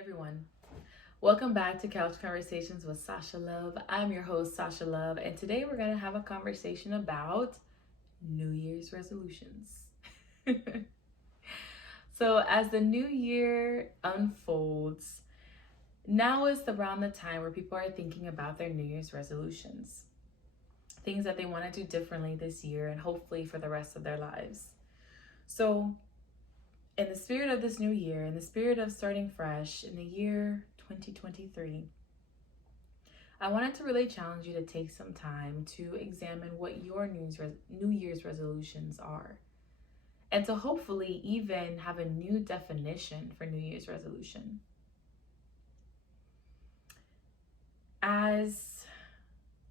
everyone. Welcome back to Couch Conversations with Sasha Love. I'm your host, Sasha Love, and today we're going to have a conversation about New Year's resolutions. So, as the new year unfolds, now is around the time where people are thinking about their New Year's resolutions, things that they want to do differently this year and hopefully for the rest of their lives. So, in the spirit of this new year, in the spirit of starting fresh in the year 2023, I wanted to really challenge you to take some time to examine what your New Year's resolutions are, and to hopefully even have a new definition for New Year's resolution. As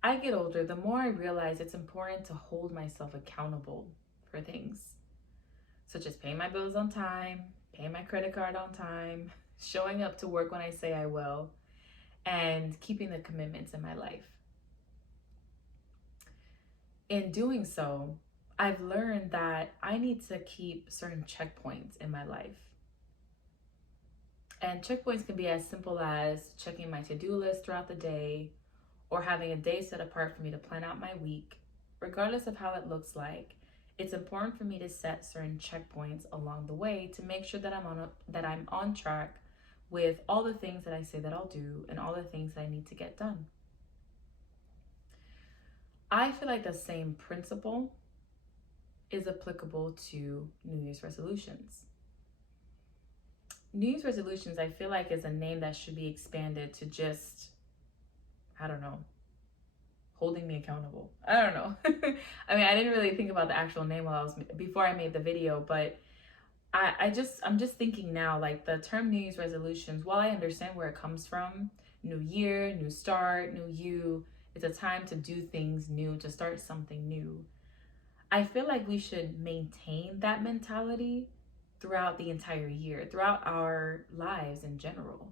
I get older, the more I realize it's important to hold myself accountable for things, such as paying my bills on time, paying my credit card on time, showing up to work when I say I will, and keeping the commitments in my life. In doing so, I've learned that I need to keep certain checkpoints in my life. And checkpoints can be as simple as checking my to-do list throughout the day or having a day set apart for me to plan out my week. Regardless of how it looks like, it's important for me to set certain checkpoints along the way to make sure that I'm on track with all the things that I say that I'll do and all the things that I need to get done. I feel like the same principle is applicable to New Year's resolutions. New Year's resolutions, I feel like, is a name that should be expanded to just, holding me accountable. I don't know. I mean, I didn't really think about the actual name before I made the video, but I'm just thinking now, like the term New Year's resolutions, while I understand where it comes from, new year, new start, new you, it's a time to do things new, to start something new. I feel like we should maintain that mentality throughout the entire year, throughout our lives in general.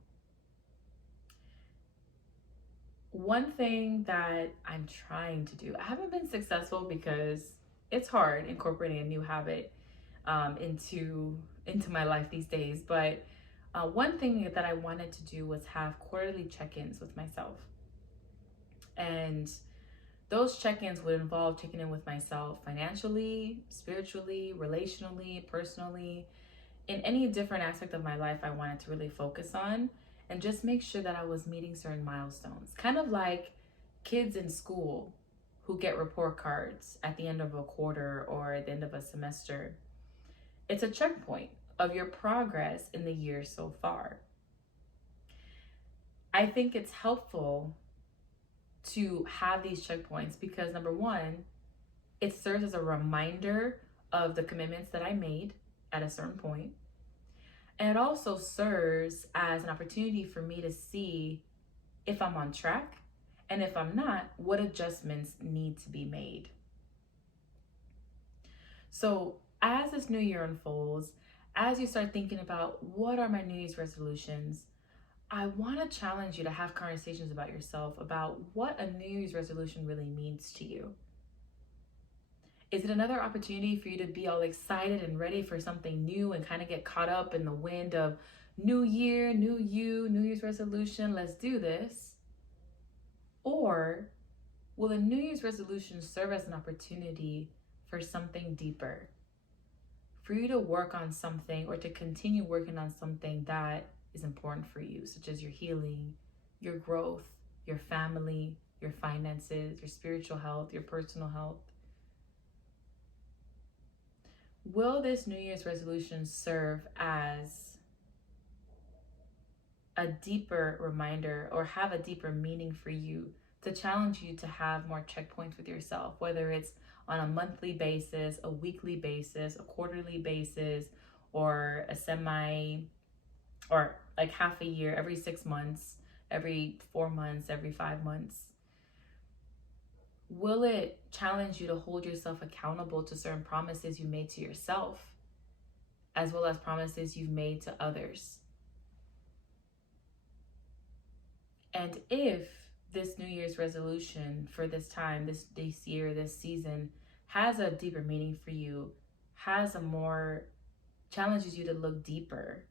One thing that I'm trying to do, I haven't been successful because it's hard incorporating a new habit into my life these days, but one thing that I wanted to do was have quarterly check-ins with myself. And those check-ins would involve checking in with myself financially, spiritually, relationally, personally, in any different aspect of my life I wanted to really focus on, and just make sure that I was meeting certain milestones. Kind of like kids in school who get report cards at the end of a quarter or at the end of a semester. It's a checkpoint of your progress in the year so far. I think it's helpful to have these checkpoints because, number one, it serves as a reminder of the commitments that I made at a certain point. And it also serves as an opportunity for me to see if I'm on track, and if I'm not, what adjustments need to be made. So as this new year unfolds, as you start thinking about what are my New Year's resolutions, I want to challenge you to have conversations about yourself, about what a New Year's resolution really means to you. Is it another opportunity for you to be all excited and ready for something new and kind of get caught up in the wind of new year, new you, New Year's resolution, let's do this? Or will a New Year's resolution serve as an opportunity for something deeper? For you to work on something or to continue working on something that is important for you, such as your healing, your growth, your family, your finances, your spiritual health, your personal health. Will this New Year's resolution serve as a deeper reminder or have a deeper meaning for you to challenge you to have more checkpoints with yourself, whether it's on a monthly basis, a weekly basis, a quarterly basis, or or like half a year, every 6 months, every 4 months, every 5 months? Will it challenge you to hold yourself accountable to certain promises you made to yourself, as well as promises you've made to others? And if this New Year's resolution for this time, this year, this season, has a deeper meaning for you, challenges you to look deeper,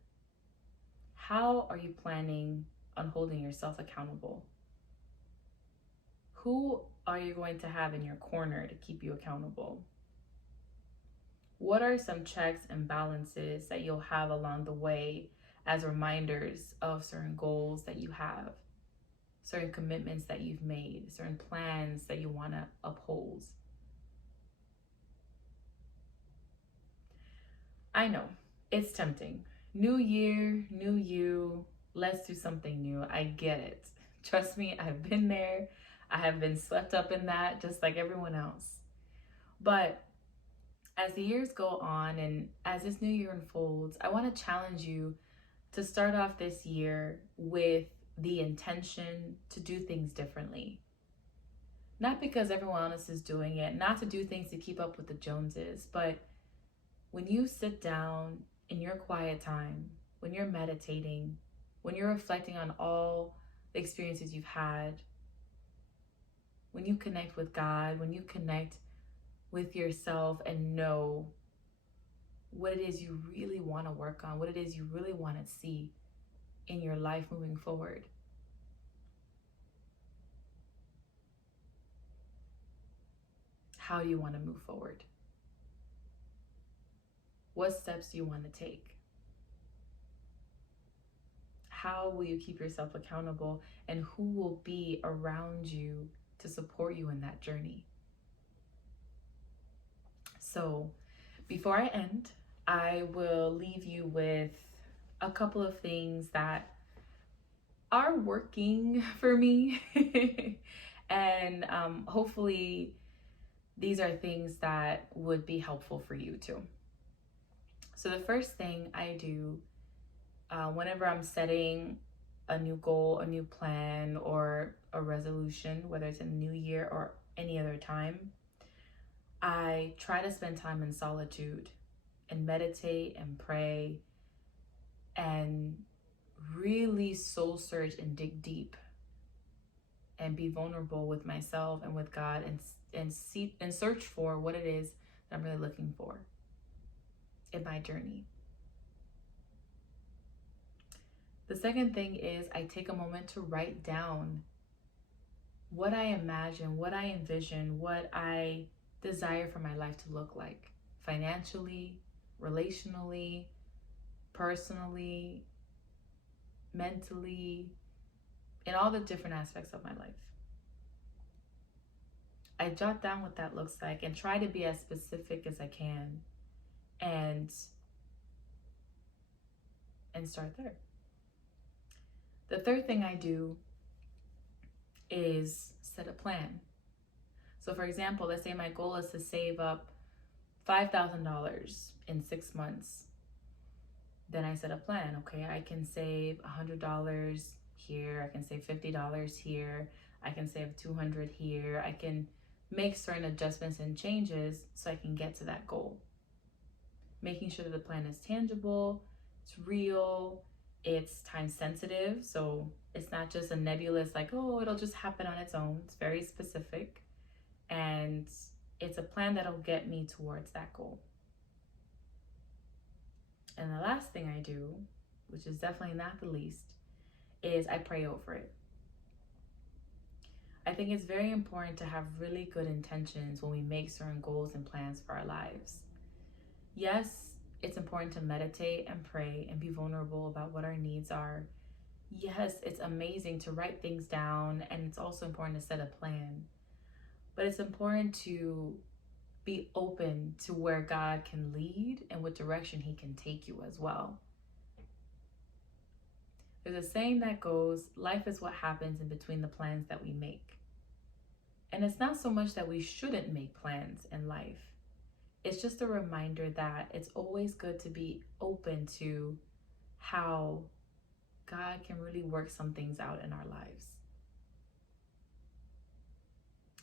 How are you planning on holding yourself accountable? Who are you going to have in your corner to keep you accountable? What are some checks and balances that you'll have along the way as reminders of certain goals that you have, certain commitments that you've made, certain plans that you want to uphold? I know it's tempting. New year, new you, let's do something new. I get it. Trust me, I've been there. I have been swept up in that just like everyone else. But as the years go on and as this new year unfolds, I want to challenge you to start off this year with the intention to do things differently. Not because everyone else is doing it, not to do things to keep up with the Joneses, but when you sit down in your quiet time, when you're meditating, when you're reflecting on all the experiences you've had, when you connect with God, when you connect with yourself and know what it is you really want to work on, what it is you really want to see in your life moving forward. How do you want to move forward? What steps do you want to take? How will you keep yourself accountable, and who will be around you to support you in that journey? So, before I end, I will leave you with a couple of things that are working for me. And hopefully, these are things that would be helpful for you too. So, the first thing I do whenever I'm setting a new goal, a new plan, or a resolution, whether it's in the new year or any other time, I try to spend time in solitude and meditate and pray and really soul search and dig deep and be vulnerable with myself and with God and see and search for what it is that I'm really looking for in my journey. The second thing is I take a moment to write down what I imagine, what I envision, what I desire for my life to look like financially, relationally, personally, mentally, in all the different aspects of my life. I jot down what that looks like and try to be as specific as I can and start there. The third thing I do is set a plan. So for example, let's say my goal is to save up $5,000 in 6 months. Then I set a plan. Okay, I can save $100 here. I can save $50 here. I can save $200 here. I can make certain adjustments and changes so I can get to that goal. Making sure that the plan is tangible, it's real, it's time sensitive. So it's not just a nebulous, like, oh, it'll just happen on its own. It's very specific. And it's a plan that'll get me towards that goal. And the last thing I do, which is definitely not the least, is I pray over it. I think it's very important to have really good intentions when we make certain goals and plans for our lives. Yes, it's important to meditate and pray and be vulnerable about what our needs are. Yes, it's amazing to write things down, and it's also important to set a plan. But it's important to be open to where God can lead and what direction He can take you as well. There's a saying that goes, life is what happens in between the plans that we make. And it's not so much that we shouldn't make plans in life. It's just a reminder that it's always good to be open to how God can really work some things out in our lives.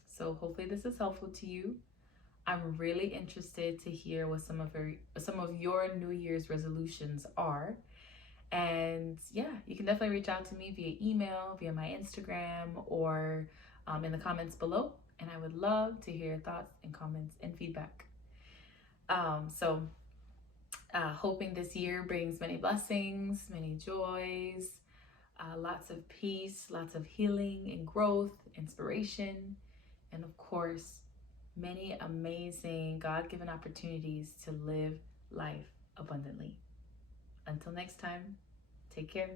So hopefully this is helpful to you. I'm really interested to hear what some of your New Year's resolutions are. And yeah, you can definitely reach out to me via email, via my Instagram, or in the comments below. And I would love to hear your thoughts and comments and feedback. So Hoping this year brings many blessings, many joys, lots of peace, lots of healing and growth, inspiration, and of course, many amazing God given opportunities to live life abundantly. Until next time, take care.